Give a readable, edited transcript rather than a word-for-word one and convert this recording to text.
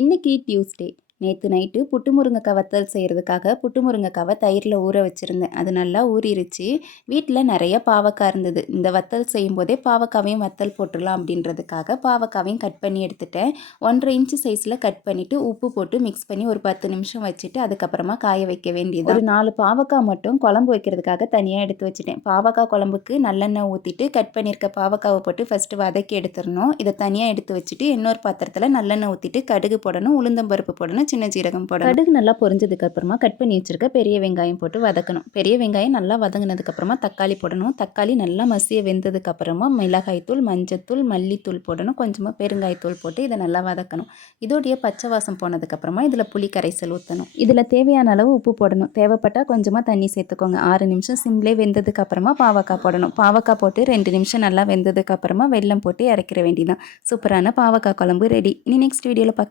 இன்னைக்கு டியூஸ்டே. நேத்து நைட்டு புட்டு முருங்கக்காய் வத்தல் செய்கிறதுக்காக புட்டு முருங்கக்காவை தயிரில் ஊற வச்சுருந்தேன். அது நல்லா ஊறிடுச்சு. வீட்டில் நிறைய பாவக்காய் இருந்தது. இந்த வத்தல் செய்யும்போதே பாவக்காவையும் வத்தல் போட்டுடலாம் அப்படின்றதுக்காக பாவக்காவையும் கட் பண்ணி எடுத்துட்டேன். 1.5 இன்ச்சு சைஸில் கட் பண்ணிவிட்டு உப்பு போட்டு மிக்ஸ் பண்ணி ஒரு 10 நிமிஷம் வச்சுட்டு அதுக்கப்புறமா காய வைக்க வேண்டியது. ஒரு 4 பாவக்காய் மட்டும் குழம்பு வைக்கிறதுக்காக தனியாக எடுத்து வச்சுட்டேன். பாவக்காய் குழம்புக்கு நல்லெண்ணெய் ஊற்றிட்டு கட் பண்ணியிருக்க பாவக்காவை போட்டு ஃபஸ்ட்டு வதக்கி எடுத்துடணும். இதை தனியாக எடுத்து வச்சுட்டு இன்னொரு பாத்திரத்தில் நல்லெண்ணெய் ஊற்றிட்டு கடுகு போடணும், உளுந்தம்பருப்பு போடணும், சின்ன ஜீரகம் போடணும். கடுகு நல்லா பொரிஞ்சதுக்கு அப்புறமா கட் பண்ணி வச்சிருக்க பெரிய வெங்காயம் போட்டு வதக்கணும். பெரிய வெங்காயம் நல்லா வதங்கினதுக்கு அப்புறமா தக்காளி போடணும். தக்காளி நல்லா மசிய வெந்ததுக்கு அப்புறமா மிளகாய்த்தூள், மஞ்சத்தூள், மல்லித்தூள் போடணும். கொஞ்சமாக பெருங்காயத்தூள் போட்டு இதை நல்லா வதக்கணும். இதோடைய பச்சை வாசம் போனதுக்கு அப்புறமா இதில் புளி கரைசல் ஊற்றணும். இதில் தேவையான அளவு உப்பு போடணும். தேவைப்பட்டால் கொஞ்சமாக தண்ணி சேர்த்துக்கோங்க. 6 நிமிஷம் சிம்லே வெந்ததுக்கு அப்புறமா பாவக்காய் போடணும். பாவக்காய் போட்டு 2 நிமிஷம் நல்லா வெந்ததுக்கு அப்புறமா வெல்லம் போட்டு இறக்கிற வேண்டியதான். சூப்பரான பாவக்காய் குழம்பு ரெடி. இனி நெக்ஸ்ட் வீடியோவில் பார்க்கலாம்.